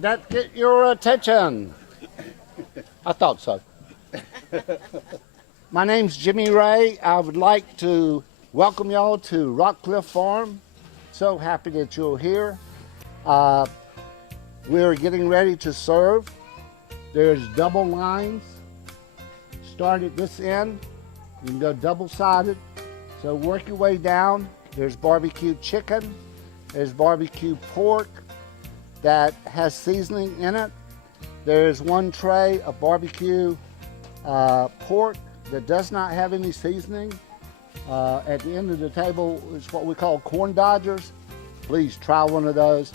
Did that get your attention? I thought so. My name's Jimmy Ray. I would like to welcome y'all to Rockcliff Farm. So happy that you're here. We're getting ready to serve. There's double lines. Start at this end. You can go double-sided. So work your way down. There's barbecue chicken. There's barbecue pork that has seasoning in it. There's one tray of barbecue pork that does not have any seasoning. At the end of the table is what we call corn dodgers. Please try one of those.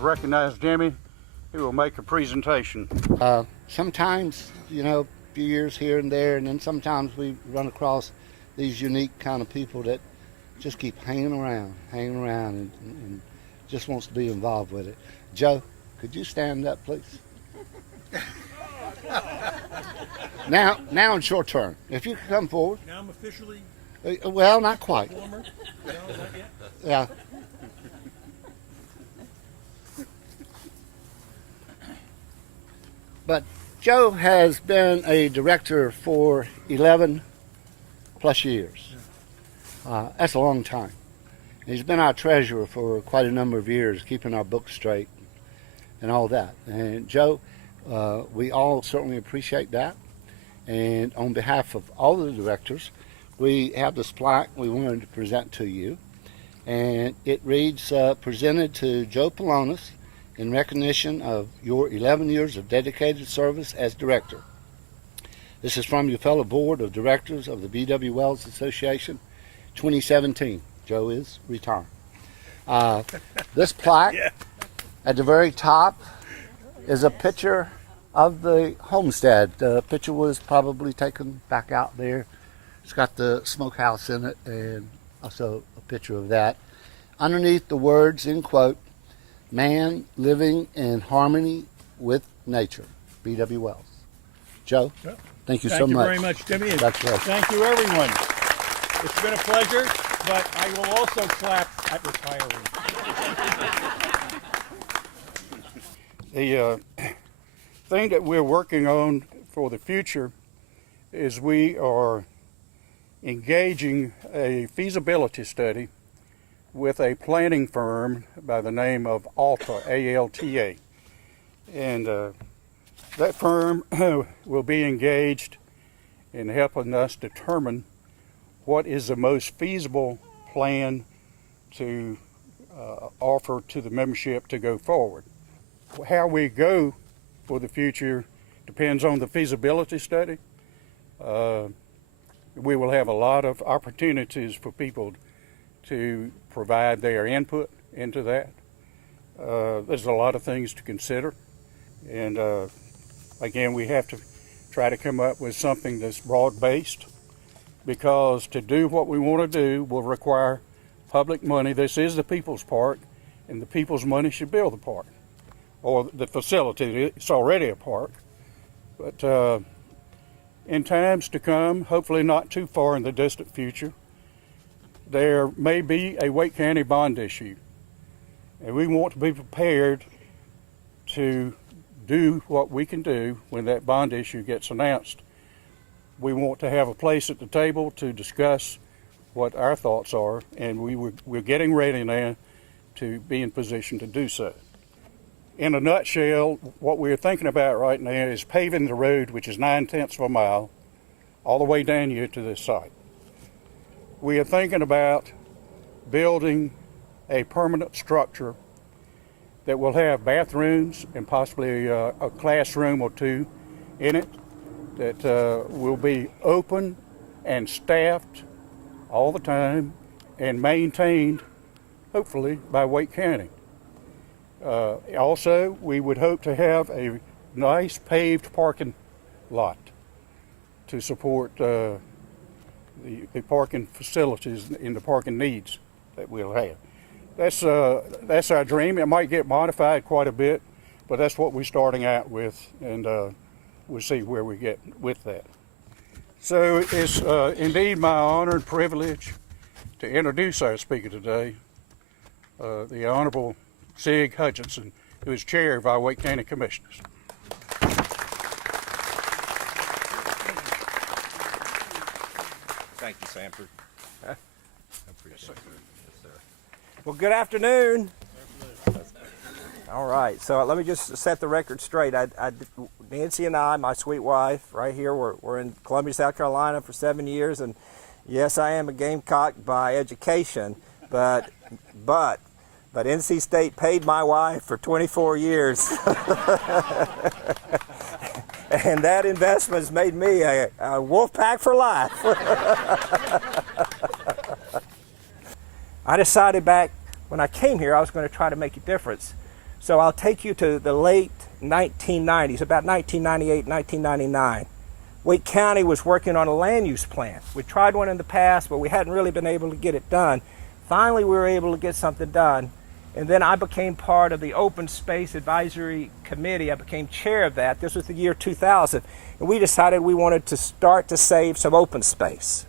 Recognize Jimmy, he will make a presentation. Sometimes, you know, a few years here and there, and then sometimes we run across these unique kind of people that just keep hanging around and just wants to be involved with it. Joe, could you stand up, please? Now it's your turn. If you could come forward. Now I'm officially... well, not quite. Warmer? No, not yet? Yeah. But Joe has been a director for 11 plus years. That's a long time. And he's been our treasurer for quite a number of years, keeping our books straight and all that. And Joe, we all certainly appreciate that. And on behalf of all the directors, we have this plaque we wanted to present to you. And it reads, presented to Joe Polonis, in recognition of your 11 years of dedicated service as director. This is from your fellow board of directors of the B.W. Wells Association, 2017. Joe is retiring. This plaque at the very top is a picture of the homestead. The picture was probably taken back out there. It's got the smokehouse in it and also a picture of that. Underneath the words, in quote, "Man living in harmony with nature." B.W. Wells. Joe, thank you so much. Thank you very much, Jimmy. Thank you, everyone. It's been a pleasure, but I will also clap at retiring. The thing that we're working on for the future is we are engaging a feasibility study with a planning firm by the name of Alta, A-L-T-A. And that firm will be engaged in helping us determine what is the most feasible plan to offer to the membership to go forward. How we go for the future depends on the feasibility study. We will have a lot of opportunities for people to provide their input into that. There's a lot of things to consider, and again, we have to try to come up with something that's broad-based, because to do what we want to do will require public money. This is the people's park, and the people's money should build the park, or the facility. It's already a park, but in times to come, hopefully not too far in the distant future, there may be a Wake County bond issue, and we want to be prepared to do what we can do when that bond issue gets announced. We want to have a place at the table to discuss what our thoughts are, and we're getting ready now to be in position to do so. In a nutshell, what we're thinking about right now is paving the road, which is 9/10 of a mile, all the way down here to this site. We are thinking about building a permanent structure that will have bathrooms and possibly a classroom or two in it, that will be open and staffed all the time and maintained, hopefully, by Wake County. Also, we would hope to have a nice paved parking lot to support the parking facilities and the parking needs that we'll have. That's our dream. It might get modified quite a bit, but that's what we're starting out with, and we'll see where we get with that. So it's indeed my honor and privilege to introduce our speaker today, the Honorable Sig Hutchinson, who is chair of our Wake County Commissioners. Thank you, Sanford. I appreciate it. Yes, sir. Well, good afternoon. All right, so let me just set the record straight. Nancy and I, my sweet wife, right here, we're in Columbia, South Carolina for 7 years, and yes, I am a Gamecock by education, but NC State paid my wife for 24 years. And that investment has made me a Wolfpack for life. I decided back when I came here I was going to try to make a difference. So I'll take you to the late 1990s, about 1998, 1999. Wake County was working on a land use plan. We tried one in the past, but we hadn't really been able to get it done. Finally, we were able to get something done. And then I became part of the Open Space Advisory Committee. I became chair of that. This was the year 2000. And we decided we wanted to start to save some open space.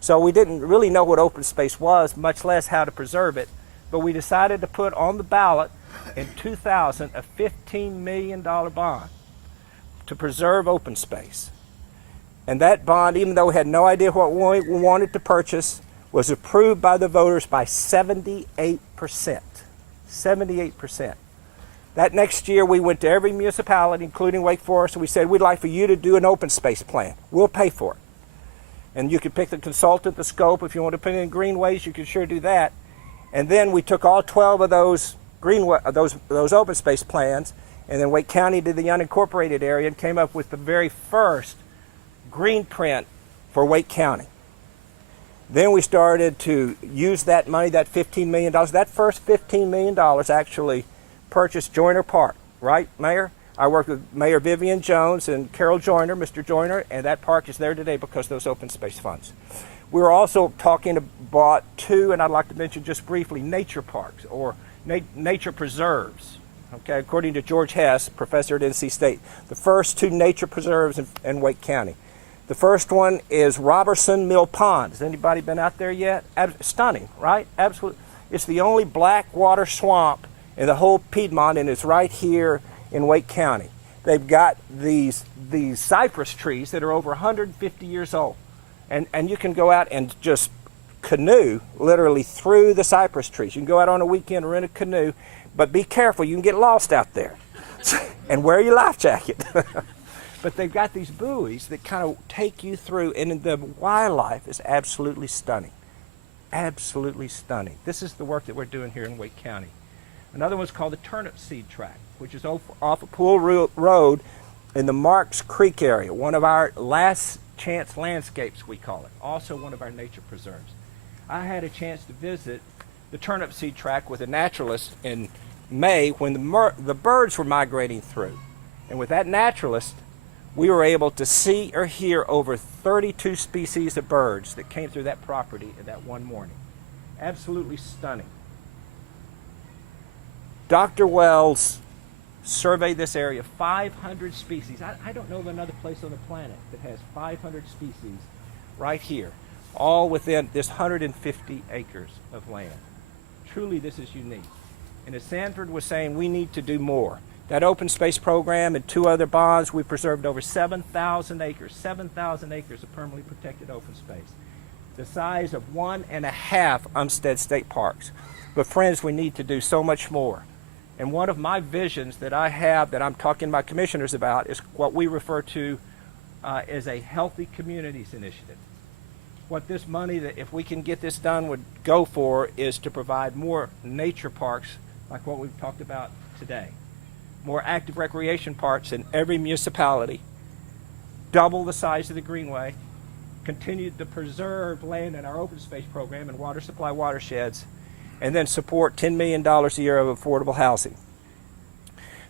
So we didn't really know what open space was, much less how to preserve it. But we decided to put on the ballot in 2000 a $15 million bond to preserve open space. And that bond, even though we had no idea what we wanted to purchase, was approved by the voters by 78%. 78%. That next year we went to every municipality, including Wake Forest, and we said, we'd like for you to do an open space plan. We'll pay for it. And you could pick the consultant, the scope. If you want to put in greenways, you could sure do that. And then we took all 12 of those those open space plans, and then Wake County did the unincorporated area and came up with the very first green print for Wake County. Then we started to use that money, that $15 million. That first $15 million actually purchased Joyner Park, right, Mayor? I worked with Mayor Vivian Jones and Carol Joyner, Mr. Joyner, and that park is there today because of those open space funds. We were also talking about two, and I'd like to mention just briefly, nature parks or nature preserves. Okay, according to George Hess, professor at NC State, the first two nature preserves in Wake County. The first one is Robertson Mill Pond. Has anybody been out there yet? Stunning, right? Absolutely. It's the only black water swamp in the whole Piedmont, and it's right here in Wake County. They've got these cypress trees that are over 150 years old. And you can go out and just canoe literally through the cypress trees. You can go out on a weekend and rent a canoe, but be careful, you can get lost out there. And wear your life jacket. But they've got these buoys that kind of take you through, and the wildlife is absolutely stunning. Absolutely stunning. This is the work that we're doing here in Wake County. Another one's called the Turnip Seed Track, which is off of Pool Road in the Marks Creek area, one of our last chance landscapes, we call it, also one of our nature preserves. I had a chance to visit the Turnip Seed Track with a naturalist in May when the birds were migrating through. And with that naturalist, we were able to see or hear over 32 species of birds that came through that property in that one morning. Absolutely stunning. Dr. Wells surveyed this area, 500 species. I don't know of another place on the planet that has 500 species right here, all within this 150 acres of land. Truly, this is unique. And as Sanford was saying, we need to do more. That open space program and two other bonds, we preserved over 7,000 acres of permanently protected open space, the size of 1.5 Umstead State Parks. But friends, we need to do so much more. And one of my visions that I have that I'm talking to my commissioners about is what we refer to as a Healthy Communities Initiative. What this money, that if we can get this done, would go for is to provide more nature parks like what we've talked about today. More active recreation parks in every municipality, double the size of the greenway, continue to preserve land in our open space program and water supply watersheds, and then support $10 million a year of affordable housing.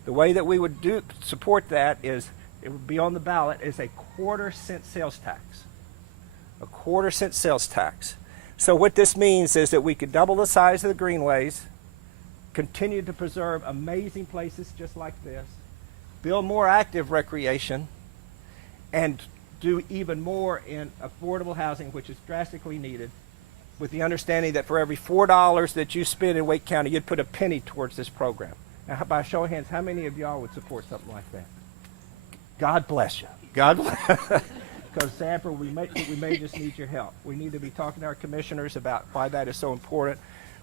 The way that we would support that is it would be on the ballot is a 1/4 cent sales tax. A 1/4 cent sales tax. So what this means is that we could double the size of the greenways, continue to preserve amazing places just like this, build more active recreation, and do even more in affordable housing, which is drastically needed, with the understanding that for every $4 that you spend in Wake County, you'd put a penny towards this program. Now, by a show of hands, how many of y'all would support something like that? God bless you. God bless. Because Sanford, we may just need your help. We need to be talking to our commissioners about why that is so important.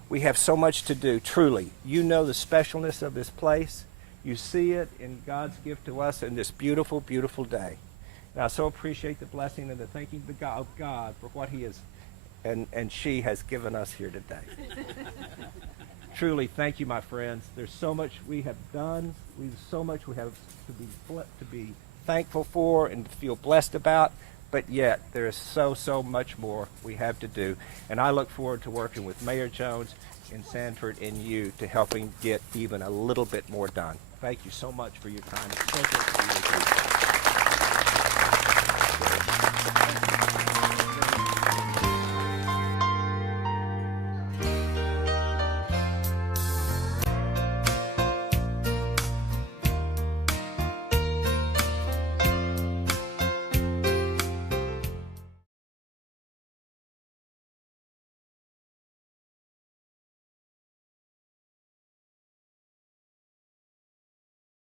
We have so much to do, truly. You know the specialness of this place. You see it in God's gift to us in this beautiful, beautiful day. And I so appreciate the blessing and the thanking of God for what he is and she has given us here today. Truly, thank you, my friends. There's so much we have done. There's so much we have to be thankful for and feel blessed about, but yet there is so much more we have to do. And I look forward to working with Mayor Jones and Sanford and you to helping get even a little bit more done. Thank you so much for your time. It's so great to be with you.